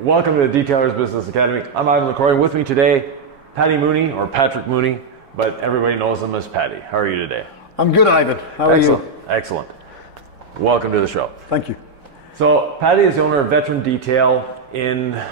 Welcome to the Detailers Business Academy. I'm Ivan LaCroix. With me today, Patty Mooney, or Patrick Mooney, but everybody knows him as Patty. How are you today? I'm good, Ivan. How are you? Excellent. Welcome to the show. Thank you. So, Patty is the owner of Veteran Detail in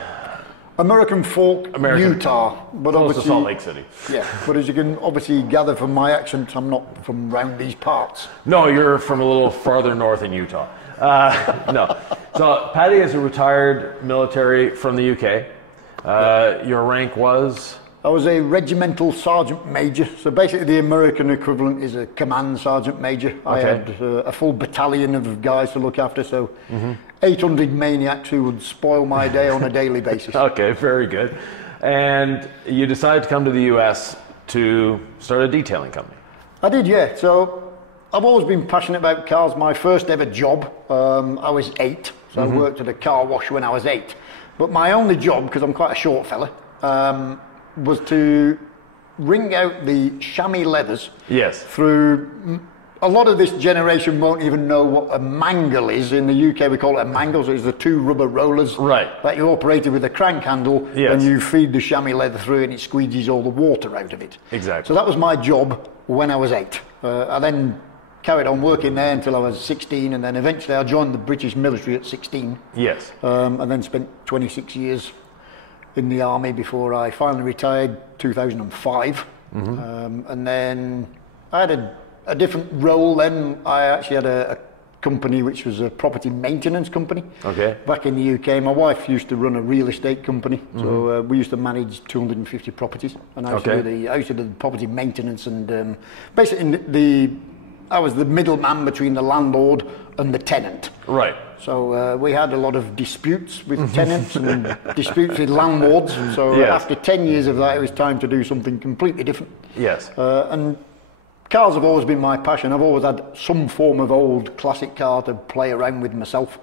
American Fork, Utah. But close to Salt Lake City. Yeah, but as you can obviously gather from my accent, I'm not from round these parts. No, you're from a little farther north in Utah. No. So, Patty is a retired military from the UK. Your rank was? I was a regimental sergeant major. So basically the American equivalent is a command sergeant major. I had a full battalion of guys to look after, so 800 maniacs who would spoil my day on a daily basis. Okay, very good. And you decided to come to the US to start a detailing company. I did, yeah. So I've always been passionate about cars. My first ever job, I was 8. So I worked at a car wash when I was 8. But my only job, because I'm quite a short fella, was to wring out the chamois leathers through. A lot of this generation won't even know what a mangle is. In the UK we call it a mangle, so it's the 2 rubber rollers that you operated with a crank handle and you feed the chamois leather through and it squeegees all the water out of it. Exactly. So that was my job when I was 8. I then carried on working there until I was 16, and then eventually I joined the British military at 16. Yes. And then spent 26 years in the army before I finally retired 2005. And then I had a different role then. I actually had a company which was a property maintenance company back in the UK. My wife used to run a real estate company, so we used to manage 250 properties, and I used to do the property maintenance, and basically I was the middleman between the landlord and the tenant. Right. So we had a lot of disputes with tenants and disputes with landlords. So after 10 years of that, it was time to do something completely different. Yes. And cars have always been my passion. I've always had some form of old classic car to play around with myself.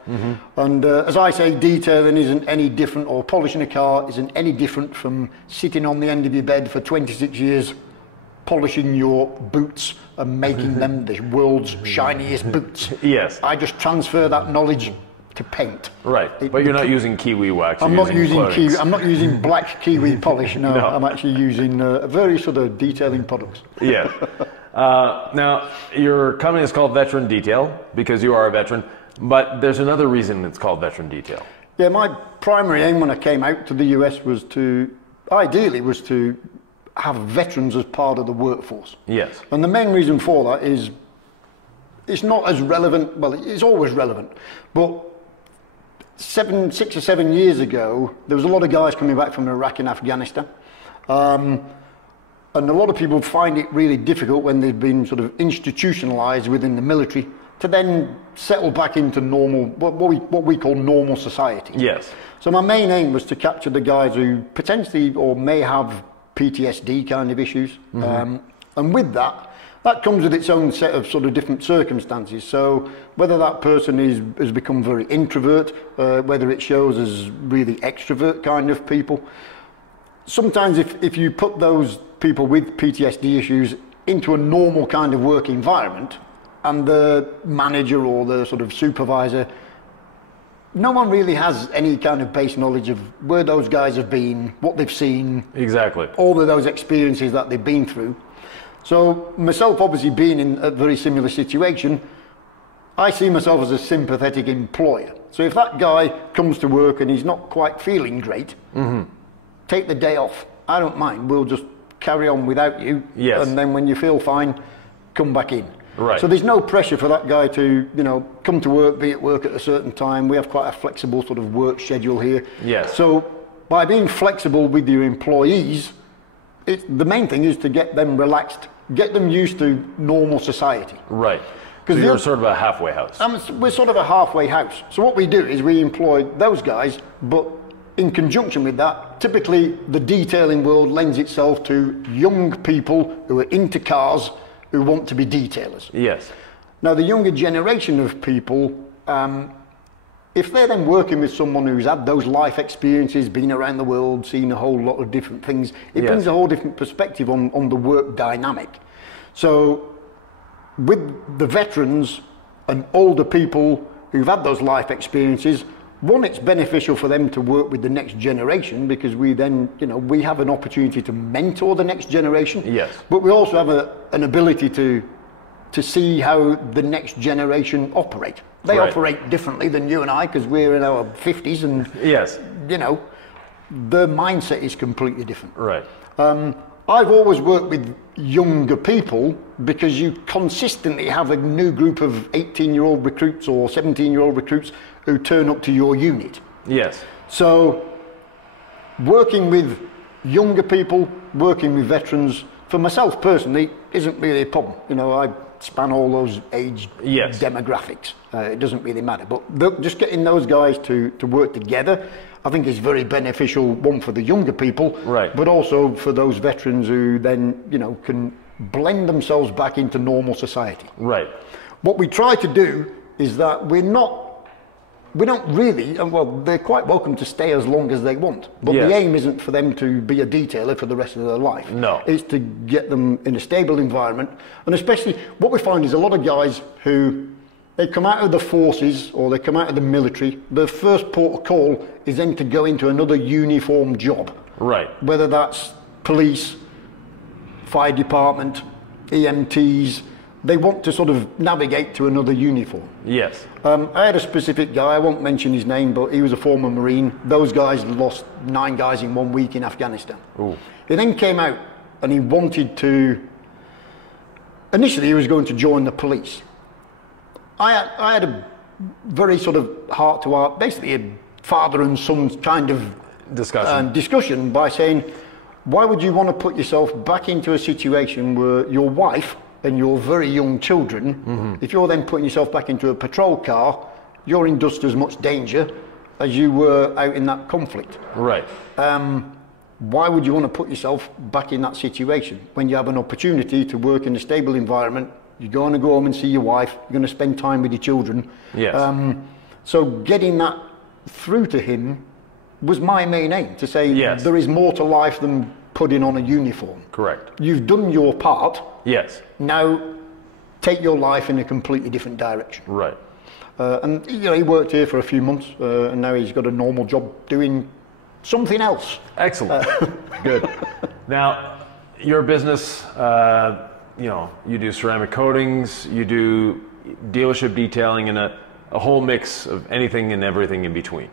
And as I say, detailing isn't any different, or polishing a car isn't any different from sitting on the end of your bed for 26 years, polishing your boots and making them the world's shiniest boots. Yes. I just transfer that knowledge to paint. Right. But you're not using kiwi wax. I'm not using black kiwi polish. No, No. I'm actually using very sort of detailing products. Yes. Now, your company is called Veteran Detail because you are a veteran, but there's another reason it's called Veteran Detail. Yeah, my primary aim when I came out to the US was to have veterans as part of the workforce. Yes. And the main reason for that is it's not as relevant, well, it's always relevant, but 6 or 7 years ago, there was a lot of guys coming back from Iraq and Afghanistan. And a lot of people find it really difficult when they've been sort of institutionalized within the military to then settle back into normal, what we call normal society. Yes. So my main aim was to capture the guys who potentially or may have PTSD kind of issues. And with that comes with its own set of sort of different circumstances. So whether that person has become very introvert, whether it shows as really extrovert kind of people. Sometimes if you put those people with PTSD issues into a normal kind of work environment, and the manager or the sort of supervisor, no one really has any kind of base knowledge of where those guys have been, what they've seen. Exactly. All of those experiences that they've been through. So myself obviously being in a very similar situation, I see myself as a sympathetic employer. So if that guy comes to work and he's not quite feeling great, take the day off. I don't mind. We'll just carry on without you. Yes. And then when you feel fine, come back in. Right. So there's no pressure for that guy to, come to work, be at work at a certain time. We have quite a flexible sort of work schedule here. Yes. So by being flexible with your employees, the main thing is to get them relaxed, get them used to normal society. Right. So you're sort of a halfway house. We're sort of a halfway house. So what we do is we employ those guys, but in conjunction with that, typically the detailing world lends itself to young people who are into cars, who want to be detailers. Yes. Now the younger generation of people, if they're then working with someone who's had those life experiences, been around the world, seen a whole lot of different things, it brings a whole different perspective on the work dynamic. So with the veterans and older people who've had those life experiences, one, it's beneficial for them to work with the next generation because we then, we have an opportunity to mentor the next generation. Yes. But we also have an ability to see how the next generation operate. They operate differently than you and I because we're in our 50s and, yes, the mindset is completely different. Right. I've always worked with younger people because you consistently have a new group of 18-year-old recruits or 17-year-old recruits who turn up to your unit. Yes. So working with younger people, working with veterans, for myself personally, isn't really a problem. I span all those age demographics. It doesn't really matter. But just getting those guys to work together, I think is very beneficial, one for the younger people, but also for those veterans who then, can blend themselves back into normal society. Right. What we try to do is that we don't really, well, they're quite welcome to stay as long as they want, but the aim isn't for them to be a detailer for the rest of their life. No. It's to get them in a stable environment, and especially what we find is a lot of guys who, they come out of the forces or they come out of the military, their first port of call is then to go into another uniform job. Right. Whether that's police, fire department, EMTs, they want to sort of navigate to another uniform. Yes. I had a specific guy, I won't mention his name, but he was a former Marine. Those guys lost 9 guys in 1 week in Afghanistan. Ooh. He then came out and he wanted to, initially he was going to join the police. I had a very sort of heart-to-heart, basically a father and son kind of discussion by saying, why would you want to put yourself back into a situation where your wife and your very young children, if you're then putting yourself back into a patrol car, you're in just as much danger as you were out in that conflict. Right. Why would you want to put yourself back in that situation when you have an opportunity to work in a stable environment? You're going to go home and see your wife. You're going to spend time with your children. Yes. So getting that through to him was my main aim, to say there is more to life than putting on a uniform. Correct. You've done your part. Yes. Now take your life in a completely different direction. Right. And he worked here for a few months, and now he's got a normal job doing something else. Excellent. Good. Now, your business. You do ceramic coatings, you do dealership detailing, and a whole mix of anything and everything in between.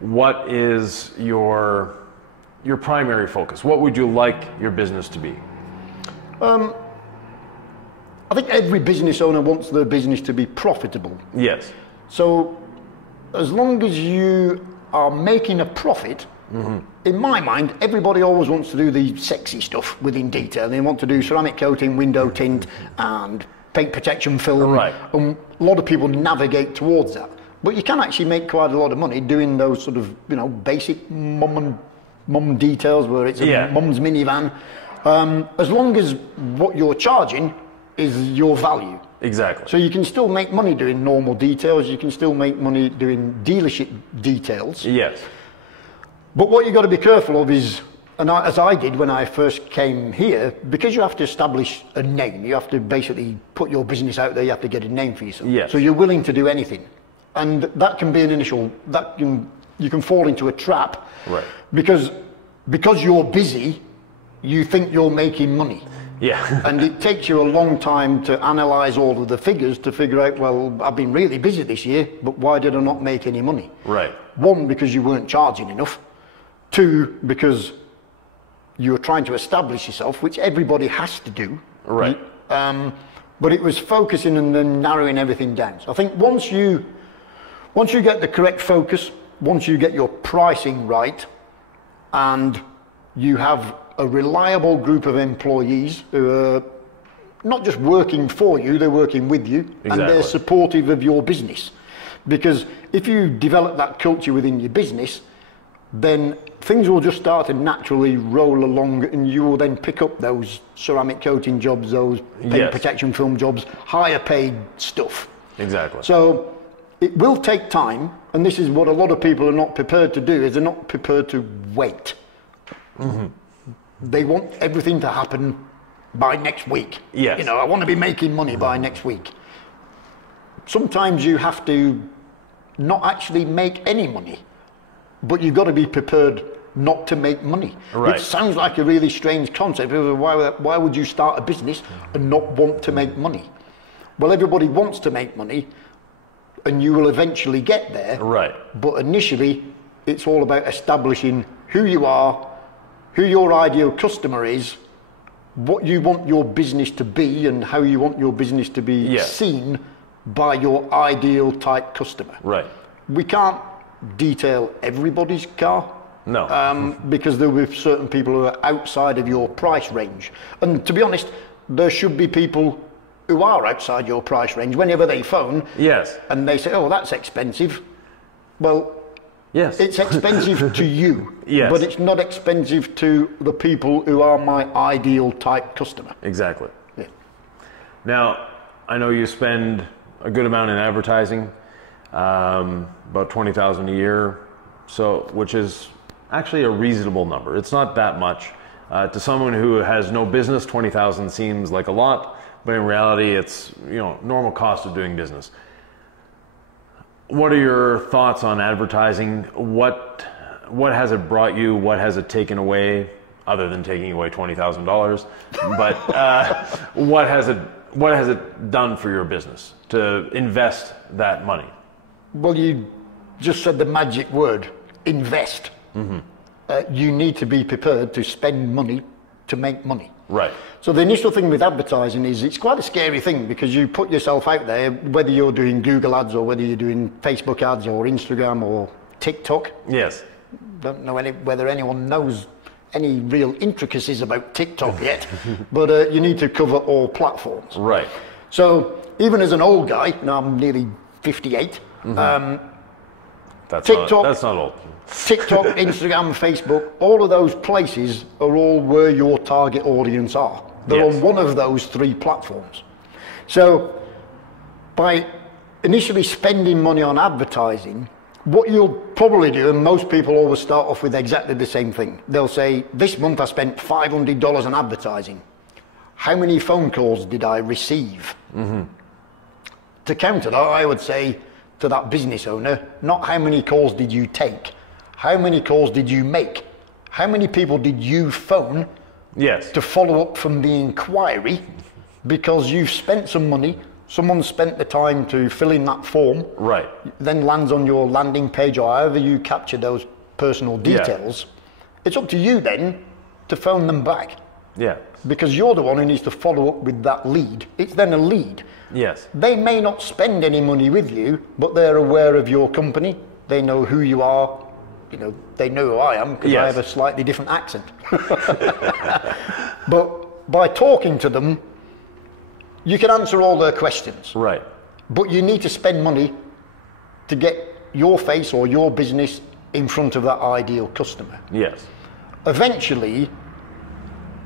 What is your primary focus? What would you like your business to be? I think every business owner wants their business to be profitable. Yes. So as long as you are making a profit, in my mind, everybody always wants to do the sexy stuff within detail. They want to do ceramic coating, window tint, and paint protection film. Right. And a lot of people navigate towards that. But you can actually make quite a lot of money doing those sort of, basic mum details, where it's a mum's minivan. As long as what you're charging is your value. Exactly. So you can still make money doing normal details. You can still make money doing dealership details. Yes. But what you've got to be careful of is, as I did when I first came here, because you have to establish a name, you have to basically put your business out there, you have to get a name for yourself. Yes. So you're willing to do anything. And that can be an initial, you can fall into a trap. Right. Because you're busy, you think you're making money. Yeah. And it takes you a long time to analyse all of the figures to figure out, well, I've been really busy this year, but why did I not make any money? Right. 1, because you weren't charging enough. 2, because you were trying to establish yourself, which everybody has to do. Right. But it was focusing and then narrowing everything down. So I think once you get the correct focus, once you get your pricing right, and you have a reliable group of employees who are not just working for you, they're working with you. Exactly. And they're supportive of your business. Because if you develop that culture within your business, then things will just start to naturally roll along, and you will then pick up those ceramic coating jobs, those paint protection film jobs, higher paid stuff. Exactly. So it will take time, and this is what a lot of people are not prepared to do, is they're not prepared to wait. They want everything to happen by next week. Yes. I want to be making money by next week. Sometimes you have to not actually make any money. But you've got to be prepared not to make money. Right. It sounds like a really strange concept. Why would you start a business and not want to make money? Well, everybody wants to make money, and you will eventually get there. Right. But initially, it's all about establishing who you are, who your ideal customer is, what you want your business to be, and how you want your business to be seen by your ideal type customer. Right. We can't detail everybody's car. No. Because there will be certain people who are outside of your price range. And to be honest, there should be people who are outside your price range whenever they phone. Yes. And they say, oh, that's expensive. Well, yes, it's expensive to you, yes, but it's not expensive to the people who are my ideal type customer. Exactly. Yeah. Now, I know you spend a good amount in advertising, about $20,000 a year, so which is actually a reasonable number. It's not that much. To someone who has no business, $20,000 seems like a lot, but in reality, it's normal cost of doing business. What are your thoughts on advertising? What has it brought you? What has it taken away, other than taking away $20,000? But what has it done for your business to invest that money? Well, you just said the magic word, invest. Mm-hmm. You need to be prepared to spend money to make money. Right. So the initial thing with advertising is it's quite a scary thing, because you put yourself out there, whether you're doing Google ads or whether you're doing Facebook ads or Instagram or TikTok. Yes. Don't know whether anyone knows any real intricacies about TikTok yet, but you need to cover all platforms. Right. So even as an old guy, now I'm nearly 58, that's TikTok, that's not old. TikTok, Instagram, Facebook, all of those places are all where your target audience are. They're on one of those three platforms. So by initially spending money on advertising, what you'll probably do, and most people always start off with exactly the same thing. They'll say, this month I spent $500 on advertising. How many phone calls did I receive? Mm-hmm. To counter that, I would say to that business owner, not how many calls did you take, how many calls did you make? How many people did you phone to follow up from the inquiry? Because you've spent some money, someone spent the time to fill in that form, right? Then lands on your landing page or however you capture those personal details. It's up to you then to phone them back. Yeah. Because you're the one who needs to follow up with that lead. It's then a lead. Yes. They may not spend any money with you, but they're aware of your company. They know who you are. They know who I am because I have a slightly different accent. But by talking to them, you can answer all their questions. Right. But you need to spend money to get your face or your business in front of that ideal customer. Yes. Eventually,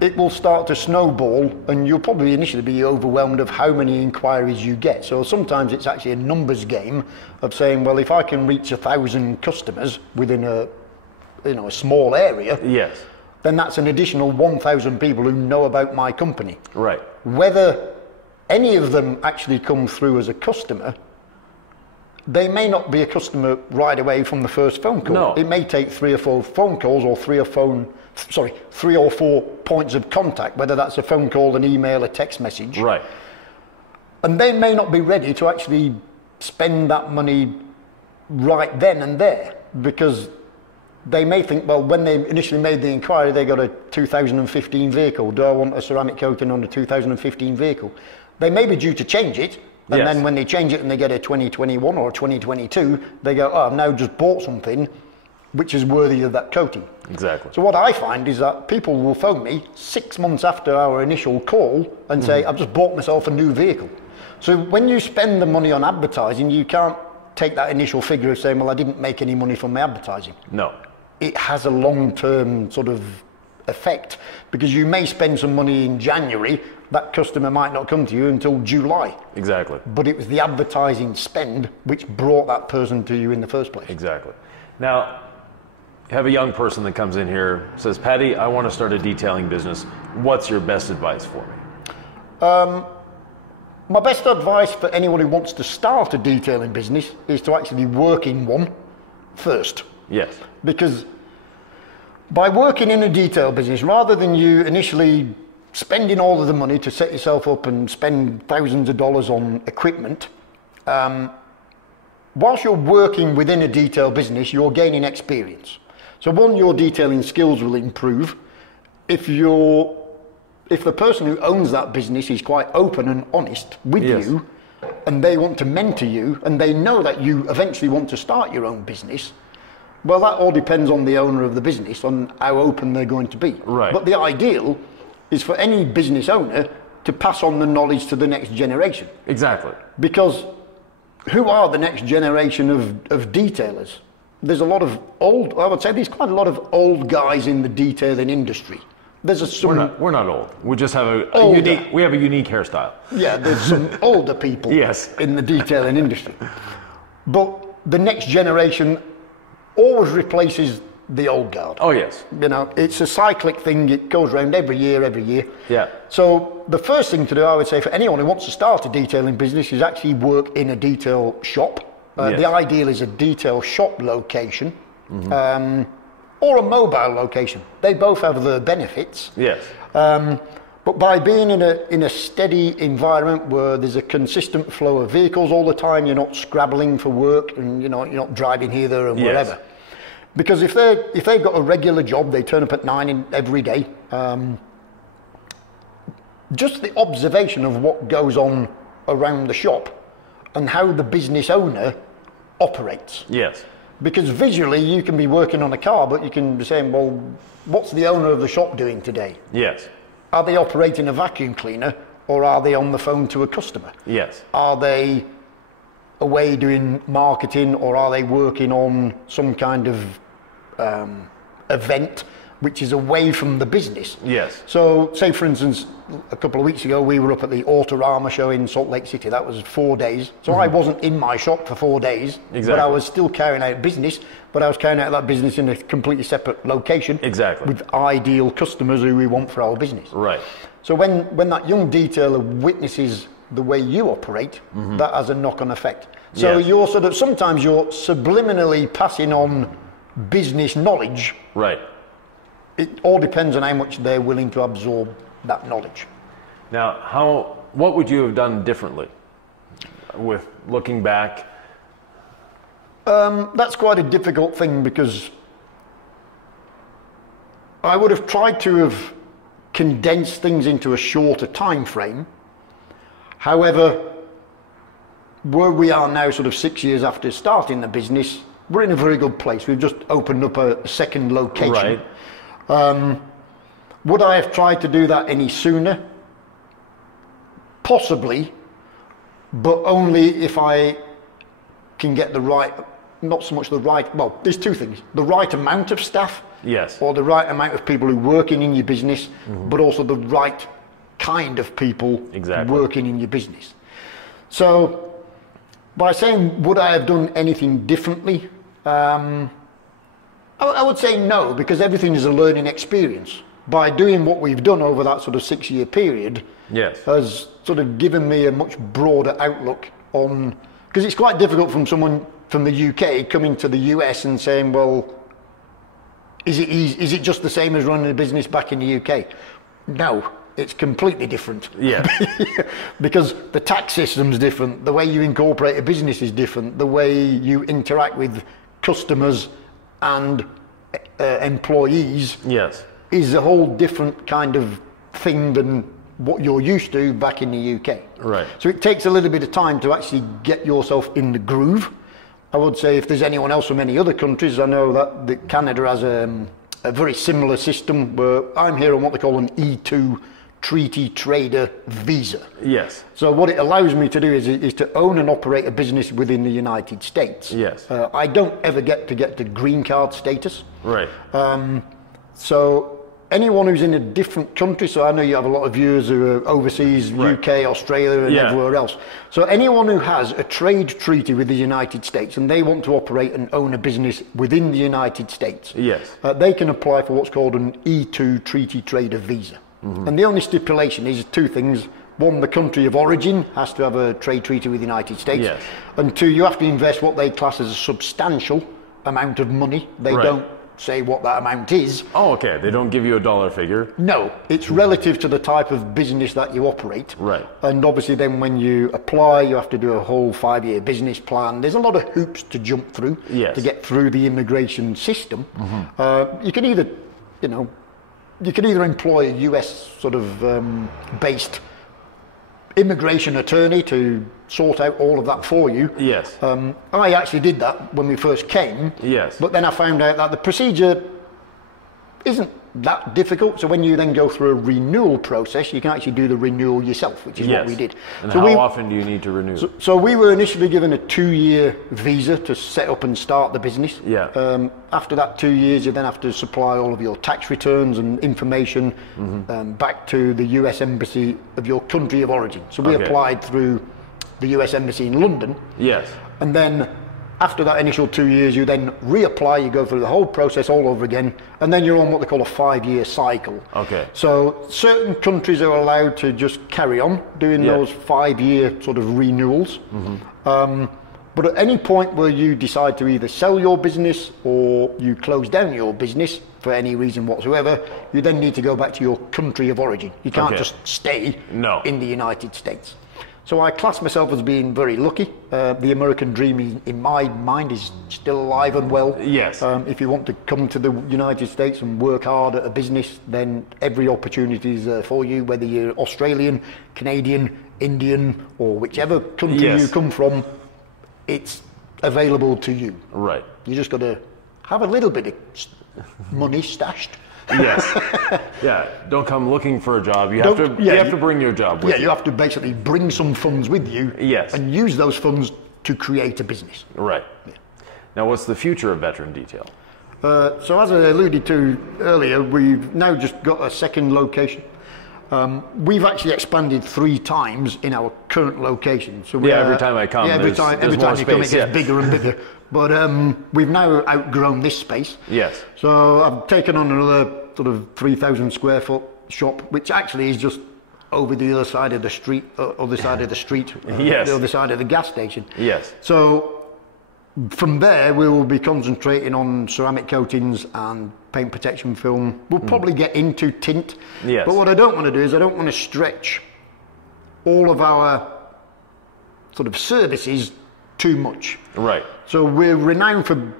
it will start to snowball, and you'll probably initially be overwhelmed of how many inquiries you get. So sometimes it's actually a numbers game of saying, well, if I can reach 1,000 customers within a small area, then that's an additional 1,000 people who know about my company. Right. Whether any of them actually come through as a customer, they may not be a customer right away from the first phone call. No. It may take 3 or 4 phone calls or 3 or 4 points of contact, whether that's a phone call, an email, a text message. Right. And they may not be ready to actually spend that money right then and there, because they may think, well, when they initially made the inquiry, they got a 2015 vehicle. Do I want a ceramic coating on a 2015 vehicle? They may be due to change it, and then when they change it and they get a 2021 or a 2022, they go, oh, I've now just bought something which is worthy of that coating. Exactly. So what I find is that people will phone me 6 months after our initial call and say, I've just bought myself a new vehicle. So when you spend the money on advertising, you can't take that initial figure of saying, well, I didn't make any money from my advertising. No. It has a long-term sort of effect, because you may spend some money in January, that customer might not come to you until July. Exactly. But it was the advertising spend which brought that person to you in the first place. Exactly. Now, you have a young person that comes in here, says, Patty, I want to start a detailing business. What's your best advice for me? My best advice for anyone who wants to start a detailing business is to actually work in one first. Yes. Because by working in a detail business, rather than you initially spending all of the money to set yourself up and spend thousands of dollars on equipment, whilst you're working within a detail business, you're gaining experience. So one, your detailing skills will improve. If the person who owns that business is quite open and honest with you, and they want to mentor you, and they know that you eventually want to start your own business, well, that all depends on the owner of the business, on how open they're going to be. Right. But the ideal is for any business owner to pass on the knowledge to the next generation. Exactly. Because who are the next generation of detailers? There's a lot of I would say there's quite a lot of old guys in the detailing industry. We're not old. We just have a unique hairstyle. Yeah, there's some older people in the detailing industry. But the next generation always replaces the old guard. Oh, yes. You know, it's a cyclic thing. It goes around every year. Yeah. So the first thing to do, I would say, for anyone who wants to start a detailing business is actually work in a detail shop. The ideal is a detail shop location. Or a mobile location. They both have their benefits. Yes. But by being in a steady environment where there's a consistent flow of vehicles all the time, you're not scrabbling for work, and you're not driving here, there, and wherever. Because if they've got a regular job, they turn up at 9 every day. Just the observation of what goes on around the shop and how the business owner operates. Yes. Because visually you can be working on a car, but you can be saying, well, what's the owner of the shop doing today? Yes. Are they operating a vacuum cleaner, or are they on the phone to a customer? Yes. Are they away doing marketing, or are they working on some kind of event which is away from the business? Yes. So, say for instance, a couple of weeks ago we were up at the Autorama show in Salt Lake City. That was 4 days. So I wasn't in my shop for 4 days, but I was still carrying out business, but I was carrying out that business in a completely separate location. Exactly. With ideal customers who we want for our business. Right. So when that young detailer witnesses the way you operate, that has a knock-on effect. So you're sometimes you're subliminally passing on business knowledge. Right. It all depends on how much they're willing to absorb that knowledge. Now, what would you have done differently with looking back? That's quite a difficult thing, because I would have tried to have condensed things into a shorter time frame. However, where we are now, sort of 6 years after starting the business, we're in a very good place. We've just opened up a second location. Right. Would I have tried to do that any sooner? Possibly, but only if I can get the right, not so much the right, well, there's two things. The right amount of staff, or the right amount of people who are working in your business, but also the right kind of people working in your business. So, by saying, would I have done anything differently? I would say no, because everything is a learning experience. By doing what we've done over that sort of 6 year period, has sort of given me a much broader outlook on, because it's quite difficult from someone from the UK coming to the US and saying, well, is it just the same as running a business back in the UK? No, it's completely different. Yeah. Because the tax system's different, the way you incorporate a business is different, the way you interact with customers and employees is a whole different kind of thing than what you're used to back in the UK. Right. So it takes a little bit of time to actually get yourself in the groove. I would say if there's anyone else from any other countries, I know that Canada has a very similar system where I'm here on what they call an E2 treaty trader visa. Yes. So what it allows me to do is to own and operate a business within the United States. Yes. I don't ever get to green card status. Right. So anyone who's in a different country, so I know you have a lot of viewers who are overseas, UK, Australia, and everywhere else. So anyone who has a trade treaty with the United States and they want to operate and own a business within the United States, they can apply for what's called an E2 treaty trader visa. And the only stipulation is two things. one, the country of origin has to have a trade treaty with the United States. Yes. And two, you have to invest what they class as a substantial amount of money. They Right. don't say what that amount is. Oh, okay. They don't give you a dollar figure. No, it's relative to the type of business that you operate. Right. And obviously then when you apply, you have to do a whole 5-year business plan. There's a lot of hoops to jump through Yes. to get through the immigration system. You can either, you can either employ a US sort of based immigration attorney to sort out all of that for you. Yes. I actually did that when we first came. Yes. But then I found out that the procedure isn't that difficult. So when you then go through a renewal process, you can actually do the renewal yourself, which is what we did. And so how often do you need to renew? So we were initially given a 2-year visa to set up and start the business. Yeah. After that 2 years, you then have to supply all of your tax returns and information back to the US Embassy of your country of origin. So we Okay. applied through the US Embassy in London. Yes. And then after that initial 2 years, you then reapply, you go through the whole process all over again, and then you're on what they call a 5-year cycle. Okay. So certain countries are allowed to just carry on doing Yeah. those 5-year sort of renewals. But at any point where you decide to either sell your business or you close down your business for any reason whatsoever, you then need to go back to your country of origin. You can't Okay. just stay No. in the United States. So I class myself as being very lucky. The American dream, in my mind, is still alive and well. Yes. If you want to come to the United States and work hard at a business, then every opportunity is there for you, whether you're Australian, Canadian, Indian, or whichever country Yes. you come from, it's available to you. Right. You just got to have a little bit of money stashed. Yes. Yeah. Don't come looking for a job. You have Don't- to. yeah, you have you- to bring your job with Yeah, you. you have to basically bring some funds with you. Yes. And use those funds to create a business. Right. Now, what's the future of veteran detail? So as I alluded to earlier, we've now just got a second location. We've actually expanded 3 times in our current location. So Every time I come, every there's time more you come, it space, gets yeah. bigger and bigger. But we've now outgrown this space. Yes. So I've taken on another sort of 3,000 square foot shop, which actually is just over the other side of the street, Yes. the other side of the gas station. Yes. So from there, we will be concentrating on ceramic coatings and paint protection film. We'll probably get into tint. Yes. But what I don't want to do is I don't want to stretch all of our sort of services too much. Right. So we're renowned for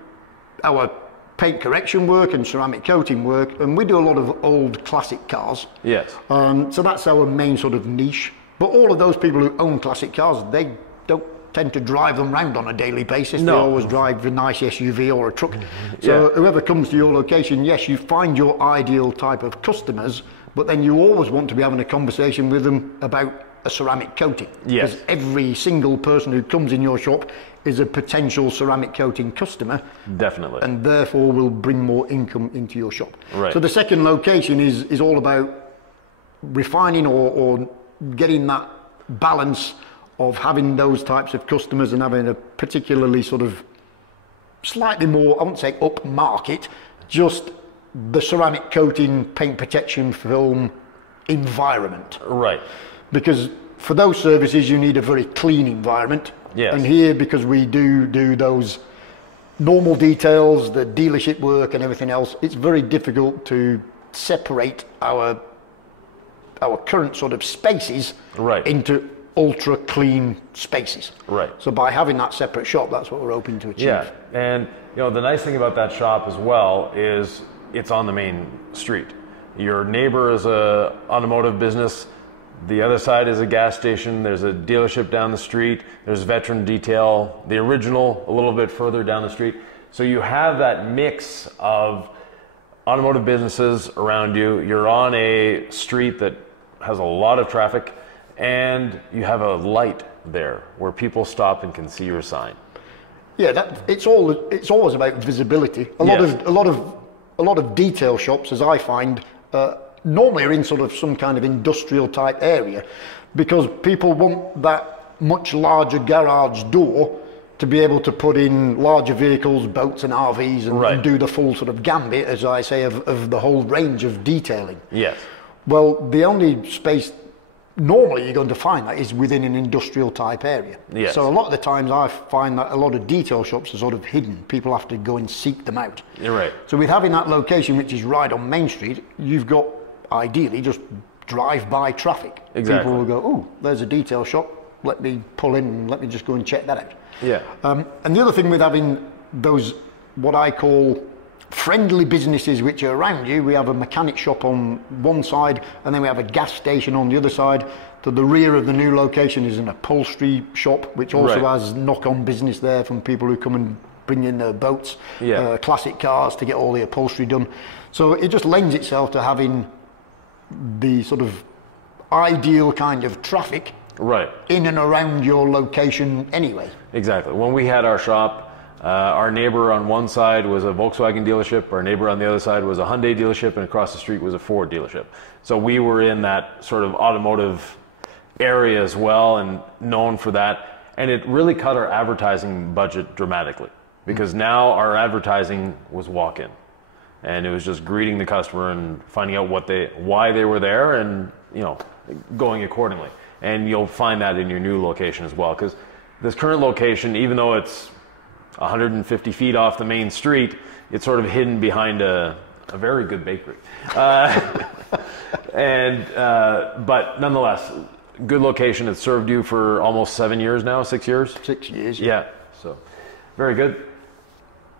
our paint correction work and ceramic coating work, and we do a lot of old classic cars. Yes. So that's our main sort of niche. But all of those people who own classic cars, they don't tend to drive them around on a daily basis. No. They always drive a nice SUV or a truck. So whoever comes to your location, yes, you find your ideal type of customers, but then you always want to be having a conversation with them about a ceramic coating. Yes. Because every single person who comes in your shop is a potential ceramic coating customer. Definitely. And therefore will bring more income into your shop. Right. So the second location is all about refining or getting that balance of having those types of customers and having a particularly sort of slightly more, I won't say upmarket, just the ceramic coating, paint protection film environment. Right. Because for those services you need a very clean environment. Yes. And here, because we do those normal details, the dealership work and everything else, it's very difficult to separate our current sort of spaces Right. into ultra clean spaces. Right. So by having that separate shop, that's what we're hoping to achieve. Yeah, and the nice thing about that shop as well is it's on the main street. Your neighbor is a automotive business. The other side is a gas station. There's a dealership down the street. There's veteran detail, the original a little bit further down the street. So you have that mix of automotive businesses around you. You're on a street that has a lot of traffic, and you have a light there where people stop and can see your sign. Yeah, it's always about visibility. A lot of detail shops, as I find, normally are in sort of some kind of industrial type area, because people want that much larger garage door to be able to put in larger vehicles, boats and RVs, and, Right. and do the full sort of gambit, as I say, of the whole range of detailing. Yes. Well, the only space normally you're going to find that is within an industrial type area. Yes. So a lot of the times I find that a lot of detail shops are sort of hidden. People have to go and seek them out. You're right. So with having that location, which is right on Main Street, you've got ideally just drive-by traffic. Exactly. People will go, oh, there's a detail shop. Let me pull in and let me just go and check that out. Yeah. And the other thing with having those, what I call friendly businesses which are around you, we have a mechanic shop on one side and then we have a gas station on the other side. To the rear of the new location is an upholstery shop which also has knock-on business there from people who come and bring in their boats, classic cars to get all the upholstery done. So it just lends itself to having the sort of ideal kind of traffic in and around your location anyway. Exactly. When we had our shop, our neighbor on one side was a Volkswagen dealership, our neighbor on the other side was a Hyundai dealership, and across the street was a Ford dealership. So we were in that sort of automotive area as well and known for that. And it really cut our advertising budget dramatically because now our advertising was walk-in. And it was just greeting the customer and finding out why they were there and, going accordingly. And you'll find that in your new location as well, because this current location, even though it's 150 feet off the main street, it's sort of hidden behind a very good bakery. But nonetheless, good location. It's served you for almost 7 years now, 6 years? 6 years. Yeah, so very good.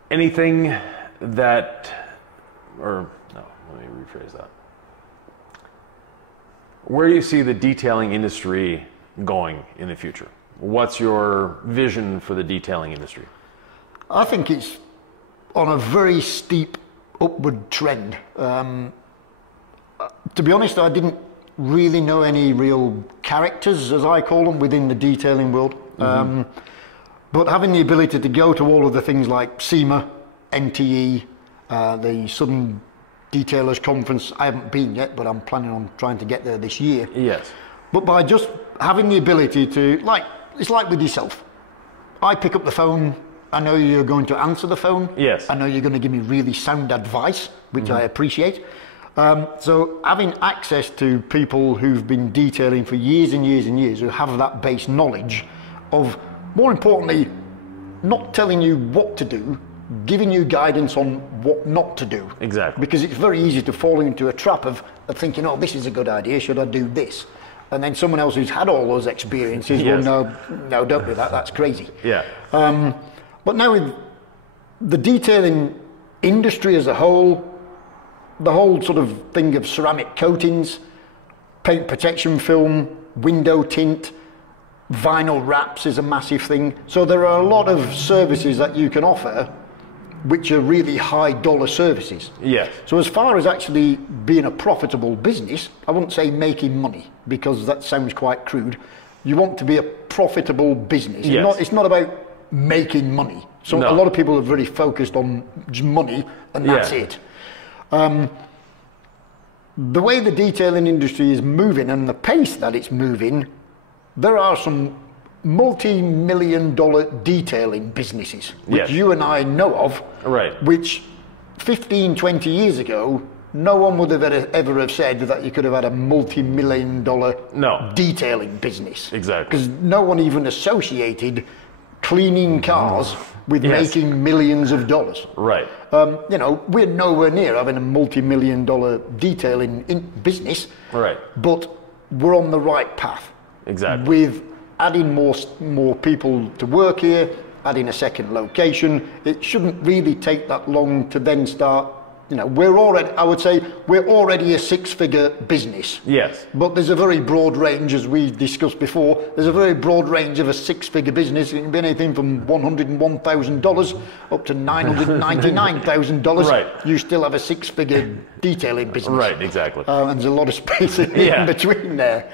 Anything that, or no, let me rephrase that. Where do you see the detailing industry going in the future? What's your vision for the detailing industry? I think it's on a very steep upward trend. To be honest, I didn't really know any real characters, as I call them, within the detailing world. But having the ability to go to all of the things like SEMA, NTE, the Southern Detailers Conference, I haven't been yet, but I'm planning on trying to get there this year. Yes. But by just having the ability to, it's like with yourself. I pick up the phone, I know you're going to answer the phone. Yes. I know you're going to give me really sound advice, which I appreciate. So having access to people who've been detailing for years and years and years, who have that base knowledge of, more importantly, not telling you what to do, giving you guidance on what not to do. Exactly. Because it's very easy to fall into a trap of thinking, oh, this is a good idea, should I do this? And then someone else who's had all those experiences, well, no, don't do that, that's crazy. Yeah. But now with the detailing industry as a whole, the whole sort of thing of ceramic coatings, paint protection film, window tint, vinyl wraps is a massive thing. So there are a lot of services that you can offer which are really high dollar services. Yes. So as far as actually being a profitable business, I wouldn't say making money because that sounds quite crude. You want to be a profitable business. Yes. It's not about making money. So a lot of people are very focused on money and that's it. The way the detailing industry is moving and the pace that it's moving, there are some multi-million-dollar detailing businesses, which you and I know of, which 15, 20 years ago, no one would have ever have said that you could have had a multi-million-dollar detailing business. Exactly. Because no one even associated cleaning cars with making millions of dollars. Right. We're nowhere near having a multi-million-dollar detailing business. Right. But we're on the right path. Exactly. With adding more people to work here, adding a second location, it shouldn't really take that long to then start. We're already a six-figure business. Yes. But there's a very broad range, as we discussed before, there's a very broad range of a six-figure business. It can be anything from $101,000 up to $999,000. Right. You still have a six-figure detailing business. Right, exactly. And there's a lot of space in between there.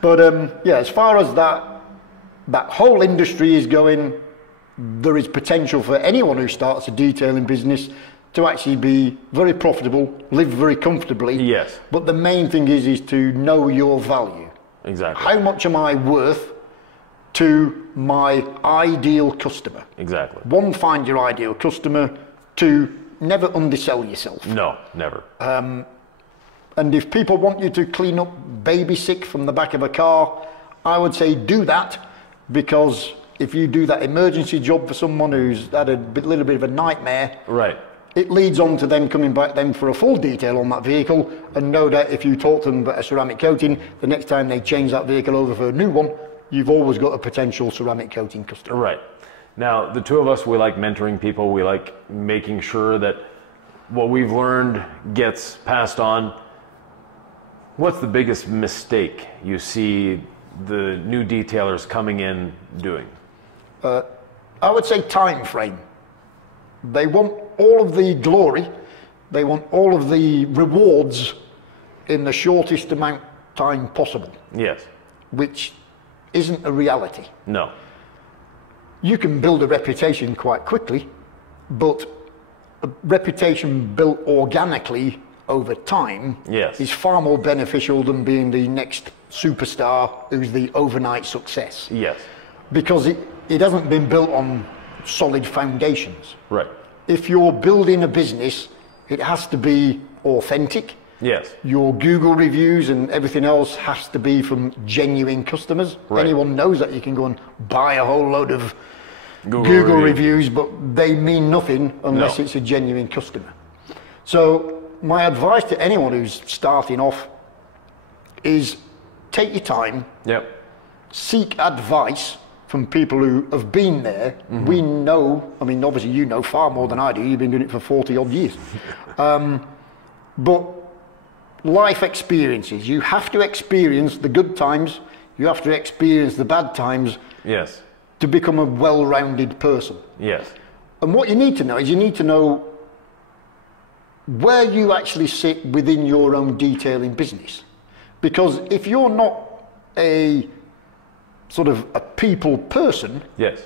But as far as that whole industry is going, there is potential for anyone who starts a detailing business to actually be very profitable, live very comfortably. Yes. But the main thing is to know your value. Exactly. How much am I worth to my ideal customer? Exactly. One, find your ideal customer. Two, never undersell yourself. No, never. And if people want you to clean up baby sick from the back of a car, I would say do that, because if you do that emergency job for someone who's had a little bit of a nightmare, Right. it leads on to them coming back then for a full detail on that vehicle, and know that if you talk to them about a ceramic coating, the next time they change that vehicle over for a new one, you've always got a potential ceramic coating customer. Right. Now, the two of us, we like mentoring people. We like making sure that what we've learned gets passed on. What's the biggest mistake you see the new detailers coming in doing? I would say time frame. They want all of the glory, they want all of the rewards in the shortest amount of time possible, Yes. which isn't a reality. No. You can build a reputation quite quickly, but a reputation built organically over time Yes. is far more beneficial than being the next superstar who's the overnight success. Yes. Because it hasn't been built on solid foundations. Right. If you're building a business, it has to be authentic. Yes. Your Google reviews and everything else has to be from genuine customers. Right. Anyone knows that. You can go and buy a whole load of Google reviews, but they mean nothing unless No. it's a genuine customer. So my advice to anyone who's starting off is take your time, Yep. seek advice from people who have been there. Mm-hmm. We know, I mean, obviously you know far more than I do. You've been doing it for 40 odd years. But life experiences, you have to experience the good times, you have to experience the bad times Yes. to become a well-rounded person. Yes. And what you need to know is you need to know where you actually sit within your own detailing business. Because if you're not a sort of a people person, Yes.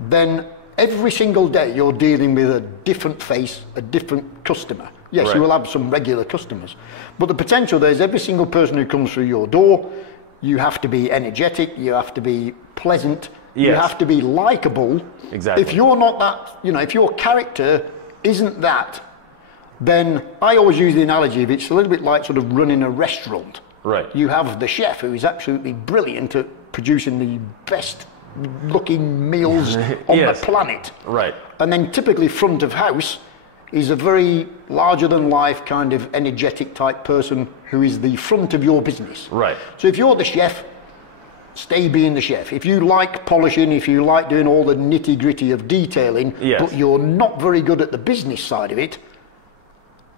then every single day you're dealing with a different face, a different customer. Yes, Right. you will have some regular customers, but the potential there is every single person who comes through your door, you have to be energetic, you have to be pleasant, you Yes. have to be likable. Exactly. If you're not that, you know, if your character isn't that, then I always use the analogy of it's a little bit like sort of running a restaurant. Right. You have the chef who is absolutely brilliant at producing the best looking meals on Yes. the planet. Right. And then typically front of house is a very larger than life kind of energetic type person who is the front of your business. Right. So if you're the chef, stay being the chef. If you like polishing, if you like doing all the nitty gritty of detailing, Yes. but you're not very good at the business side of it,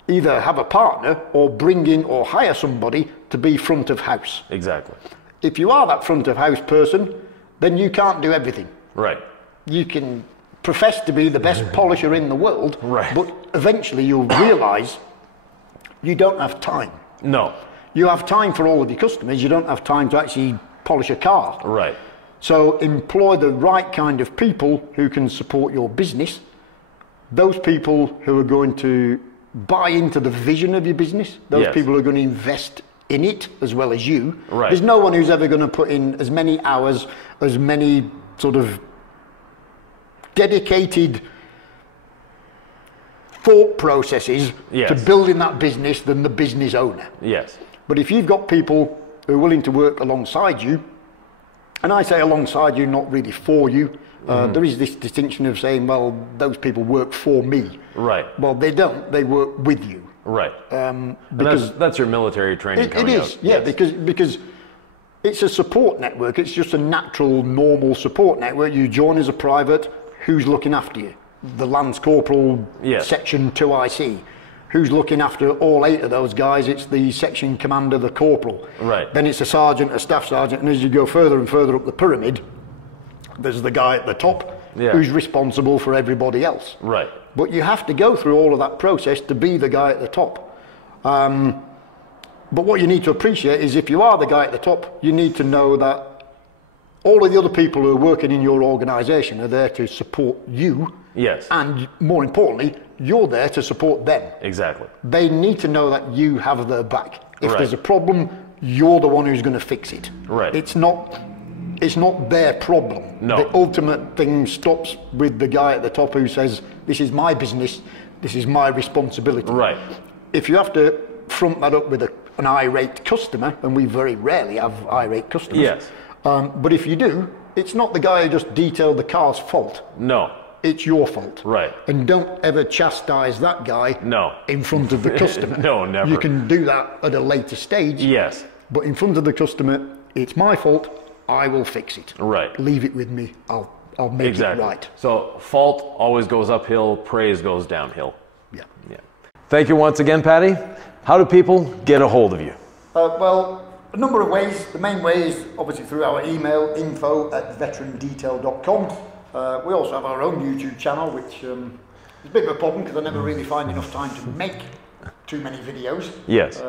either have a partner or bring in or hire somebody to be front of house. Exactly. If you are that front of house person, then you can't do everything. Right. You can profess to be the best polisher in the world, Right. but eventually you'll realise you don't have time. No. You have time for all of your customers, you don't have time to actually polish a car. Right. So employ the right kind of people who can support your business, those people who are going to buy into the vision of your business, those Yes. people who are going to invest in it as well as you. Right. There's no one who's ever going to put in as many hours, as many sort of dedicated thought processes Yes. to building that business than the business owner. Yes. But if you've got people who are willing to work alongside you, and I say alongside you, not really for you, there is this distinction of saying, well, those people work for me. Right. Well, they don't, they work with you. Right. Because And that's your military training it coming is, out. yeah, Yes. because it's a support network. It's just a natural, normal support network. You join as a private, who's looking after you? The Lance Corporal, Yes. Section 2IC. Who's looking after all 8 of those guys? It's the section commander, the corporal. Right. Then it's a sergeant, a staff sergeant, and as you go further and further up the pyramid, there's the guy at the top Yeah. who's responsible for everybody else. Right. But you have to go through all of that process to be the guy at the top. But what you need to appreciate is if you are the guy at the top, you need to know that all of the other people who are working in your organisation are there to support you. Yes. And more importantly, you're there to support them. Exactly. They need to know that you have their back. If Right. there's a problem, you're the one who's going to fix it. Right. It's not their problem. No. The ultimate thing stops with the guy at the top who says, this is my business, this is my responsibility. Right. If you have to front that up with an irate customer, and we very rarely have irate customers. Yes. But if you do, it's not the guy who just detailed the car's fault. No. It's your fault. Right. And don't ever chastise that guy in front of the customer. No, never. You can do that at a later stage. Yes. But in front of the customer, it's my fault. I will fix it. Right. Leave it with me. I'll make it right. So fault always goes uphill, praise goes downhill. Yeah. Yeah. Thank you once again, Patty. How do people get a hold of you? Well, a number of ways. The main way is obviously through our email, info@veterandetail.com. We also have our own YouTube channel, which is a bit of a problem because I never really find enough time to make too many videos. Yes.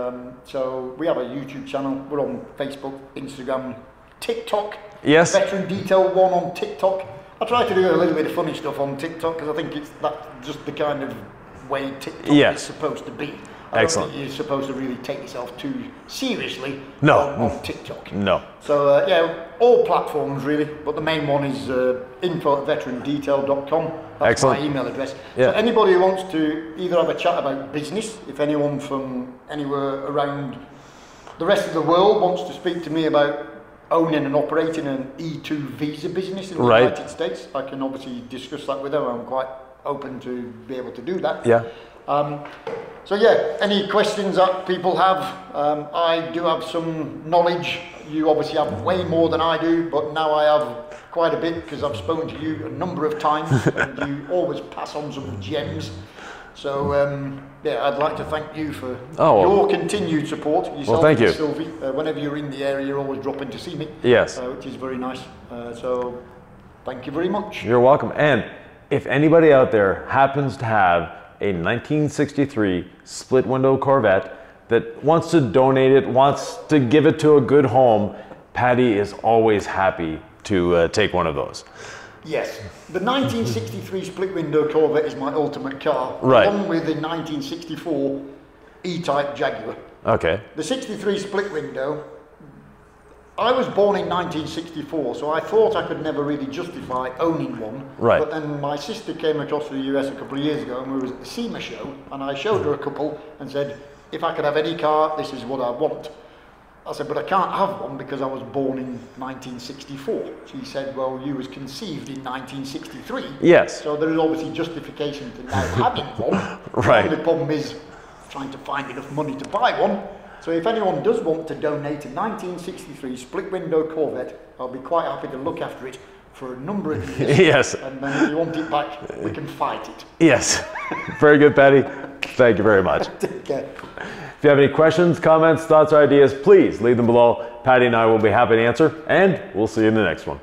So we have a YouTube channel. We're on Facebook, Instagram, TikTok. Yes. Veteran Detail 1 on TikTok. I try to do a little bit of funny stuff on TikTok because I think that's just the kind of way TikTok is supposed to be. Excellent. I don't think you're supposed to really take yourself too seriously on TikTok. No. So yeah, all platforms really, but the main one is info@veterandetail.com. That's Excellent. my email address. Yeah. So anybody who wants to either have a chat about business, if anyone from anywhere around the rest of the world wants to speak to me about owning and operating an E2 visa business in the United States, I can obviously discuss that with them. I'm quite open to be able to do that. Yeah. So yeah, any questions that people have, I do have some knowledge. You obviously have way more than I do, but now I have quite a bit because I've spoken to you a number of times and you always pass on some gems. So yeah, I'd like to thank you for your continued support. Yourself thank you. and Sylvie. Whenever you're in the area, you're always dropping to see me. Yes. Which is very nice. So thank you very much. You're welcome. And if anybody out there happens to have a 1963 split window Corvette that wants to donate it, wants to give it to a good home, Patty is always happy to take one of those. Yes, the 1963 split window Corvette is my ultimate car, along with the 1964 E-Type Jaguar. Okay. The 63 split window, I was born in 1964, so I thought I could never really justify owning one. Right. But then my sister came across to the US a couple of years ago and we was at the SEMA show and I showed her a couple and said, if I could have any car, this is what I want. I said, but I can't have one because I was born in 1964. She said, well, you was conceived in 1963. Yes. So there is obviously justification to now having one. Right. The only problem is trying to find enough money to buy one. So if anyone does want to donate a 1963 split window Corvette, I'll be quite happy to look after it for a number of years. Yes. And then if you want it back, we can fight it. Yes. Very good, Patty. Thank you very much. Take care. If you have any questions, comments, thoughts, or ideas, please leave them below. Patty and I will be happy to answer, and we'll see you in the next one.